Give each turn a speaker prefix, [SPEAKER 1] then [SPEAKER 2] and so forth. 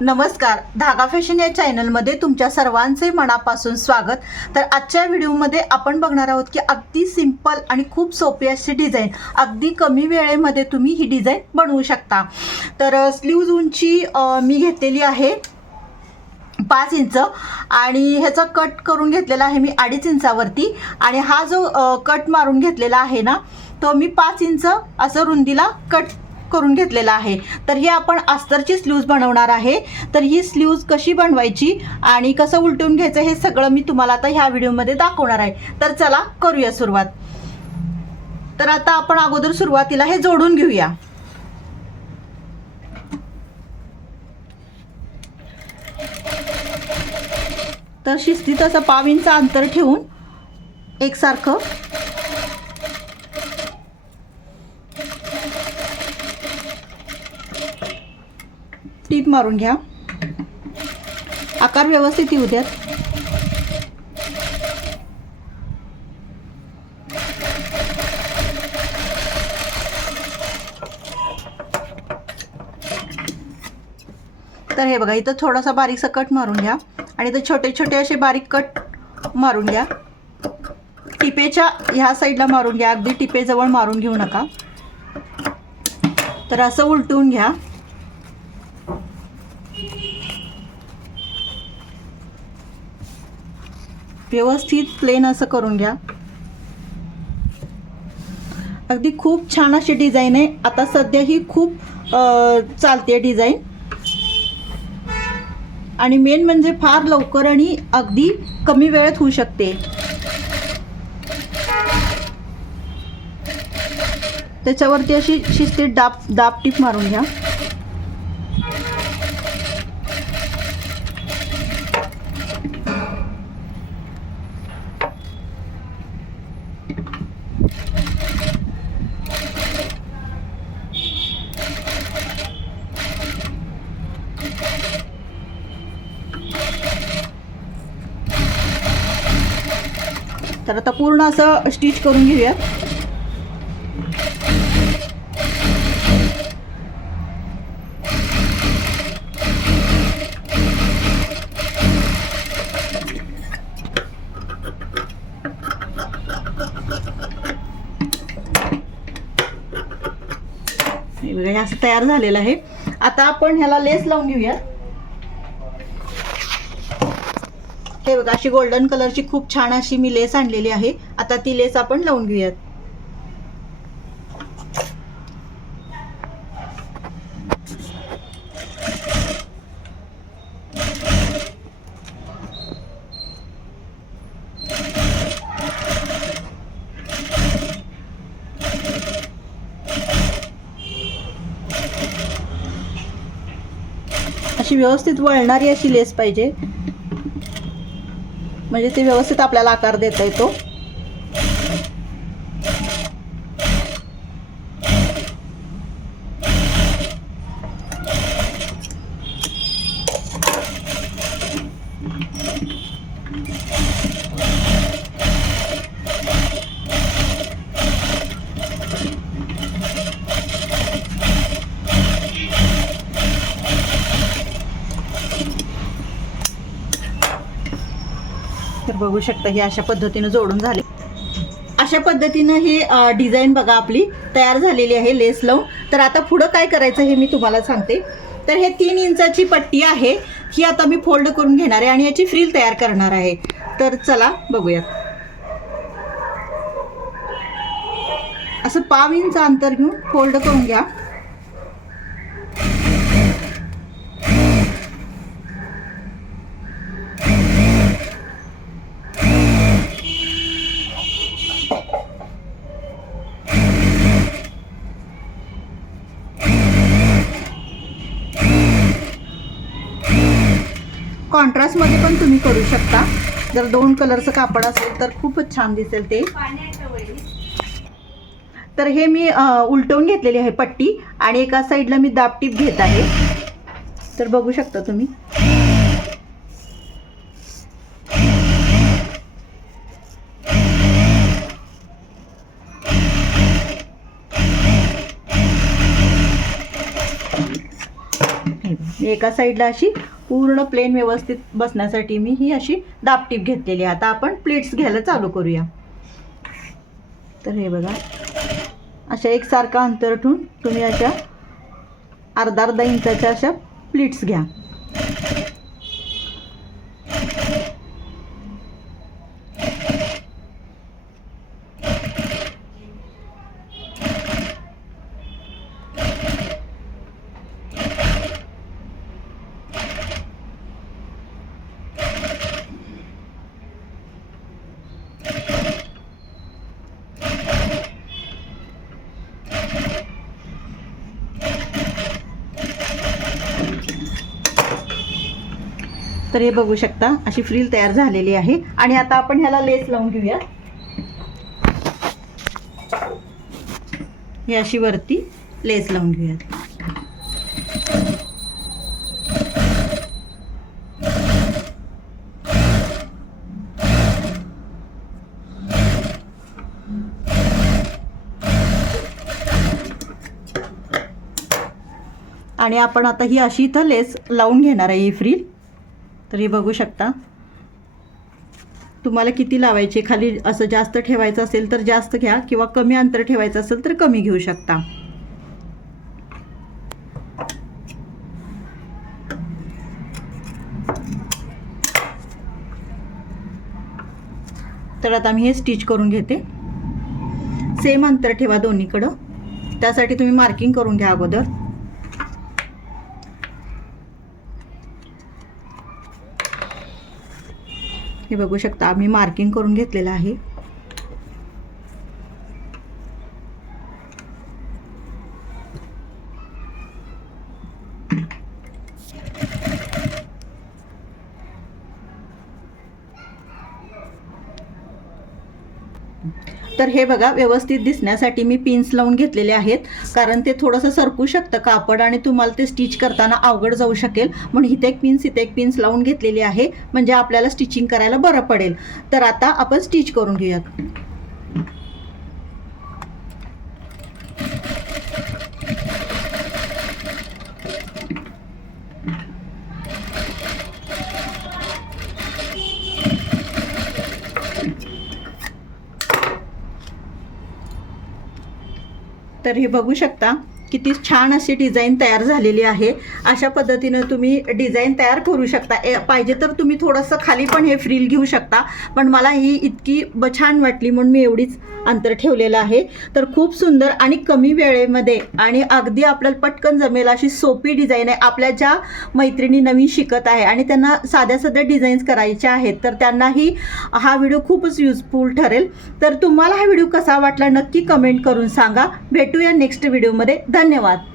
[SPEAKER 1] नमस्कार. धागा फॅशन या चॅनलमध्ये तुमच्या सर्वांचे मनापासून स्वागत. तर आजच्या व्हिडिओमध्ये आपण बघणार आहोत की अगदी सिंपल आणि खूप सोपी अशी डिझाईन अगदी कमी वेळेमध्ये तुम्ही ही डिझाईन बनवू शकता. तर स्लीव्ज उंची मी घेतलेली आहे पाच इंच आणि ह्याचा कट करून घेतलेला आहे मी अडीच इंचावरती आणि हा जो कट मारून घेतलेला आहे ना तो मी पाच इंच असं रुंदीला कट करून घेतलेला आहे. तर ही आपण अस्तरची स्लीव्ज बनवणार आहे. तर ही स्लीव्ज कशी बनवायची आणि कसं उलटून घ्यायचं हे सगळं मी तुम्हाला आता ह्या व्हिडिओमध्ये दाखवणार आहे. तर चला करूया सुरुवात. तर आता आपण अगोदर सुरुवातीला हे जोडून घेऊया. तर शिस्तीत असं पाव इंच अंतर ठेवून एकसारखं मारून घ्या. आकार व्यवस्थित येऊ द्यात. तर हे बघा इथं थोडासा बारीकसा कट मारून घ्या आणि इथं छोटे छोटे असे बारीक कट मारून घ्या. टिपेच्या ह्या साईडला मारून घ्या. अगदी टिपेजवळ मारून घेऊ नका. तर असं उलटून घ्या. व्यवस्थित प्लेन असं करून घ्या. अगदी खूप छान अशी डिझाईन आहे. आता सध्या ही खूप चालते डिझाईन आणि मेन म्हणजे फार लवकर आणि अगदी कमी वेळेत होऊ शकते. त्याच्यावरती अशी शिस्तीत डाब दाब टीप मारून घ्या. तर आता पूर्ण असं स्टिच करून घेऊया हे बघा हे असं तयार झालेलं आहे. आता आपण ह्याला लेस लावून घेऊया हे बघा अशी गोल्डन कलरची खूप छान अशी मी लेस आणलेली आहे. आता ती लेस आपण लावून घेऊयात. अशी व्यवस्थित वळणारी अशी लेस पाहिजे. म्हणजे ते व्यवस्थित आपल्याला आकार देता येतो. बघू शकता हे अशा पद्धतीनं जोडून झाले. अशा पद्धतीनं ही डिझाईन बघा आपली तयार झालेली आहे लेस लावून. तर आता पुढं काय करायचं हे मी तुम्हाला सांगते. तर हे तीन इंचाची पट्टी आहे. ही आता मी फोल्ड करून घेणार आहे आणि याची फ्रील तयार करणार आहे. तर चला बघूयात. असं पाव इंच अंतर घेऊन फोल्ड करून घ्या. पण तुम्ही करू शकता. जर दोन कलरचं कापड असेल तर खूपच छान दिसेल ते. तर हे मी उलटवून घेतलेली आहे पट्टी आणि एका साईडला मी दाबटीप घेत आहे. तर बघू शकता तुम्ही. एका साईडला अशी पूर्ण प्लेन व्यवस्थित बसण्यासाठी मी ही अशी दापटीप घेतलेली आहे. आता आपण प्लेट्स घ्यायला चालू करूया. तर हे बघा अशा एकसारखा अंतर ठेवून तुम्ही अशा अर्धा अर्धा इंचाच्या अशा प्लेट्स घ्या. तर हे बघू शकता अशी फ्रील तयार झालेली आहे. आणि आता आपण ह्याला लेस लावून घेऊया. ही अशी वरती लेस लावून घेऊयात. आणि आपण आता ही अशी इथं लेस लावून घेणार आहे ही फ्रील. तर हे बघू शकता. तुम्हाला किती लावायचे? खाली असं जास्त ठेवायचं असेल तर जास्त घ्या किंवा कमी अंतर ठेवायचं असेल तर कमी घेऊ शकता. तर आता मी हे स्टिच करून घेते. सेम अंतर ठेवा दोन्हीकडं. त्यासाठी तुम्ही मार्किंग करून घ्या अगोदर. हे बघू शकता. आम्ही मार्किंग करून घेतलेलं आहे. तर हे बघा व्यवस्थित दिसण्यासाठी मी पिन्स लावून घेतलेले आहेत. कारण ते थोडंसं सरकू शकतं कापड आणि तुम्हाला ते स्टिच करताना अवघड जाऊ शकेल. म्हणून इथे एक पिन्स इथे एक पिन्स लावून घेतलेली आहे. म्हणजे आपल्याला स्टिचिंग करायला बरं पडेल. तर आता आपण स्टिच करून घेऊयात. तर हे बघू शकता. किती छान अशी डिझाईन तयार झालेली आहे. अशा पद्धतीनं तुम्ही डिझाईन तयार करू शकता. ए पाहिजे तर तुम्ही थोडंसं खाली पण हे फ्रील घेऊ शकता. पण मला ही इतकी ब छान वाटली म्हणून मी एवढीच अंतर ठेवलेलं आहे. तर खूप सुंदर आणि कमी वेळेमध्ये आणि अगदी आपल्याला पटकन जमेल अशी सोपी डिझाईन आहे. आपल्या ज्या मैत्रिणी नवीन शिकत आहे आणि त्यांना साध्या साध्या डिझाईन्स करायच्या आहेत तर त्यांनाही हा व्हिडिओ खूपच युजफुल ठरेल. तर तुम्हाला हा व्हिडिओ कसा वाटला नक्की कमेंट करून सांगा. भेटूया नेक्स्ट व्हिडिओमध्ये धन्यवाद.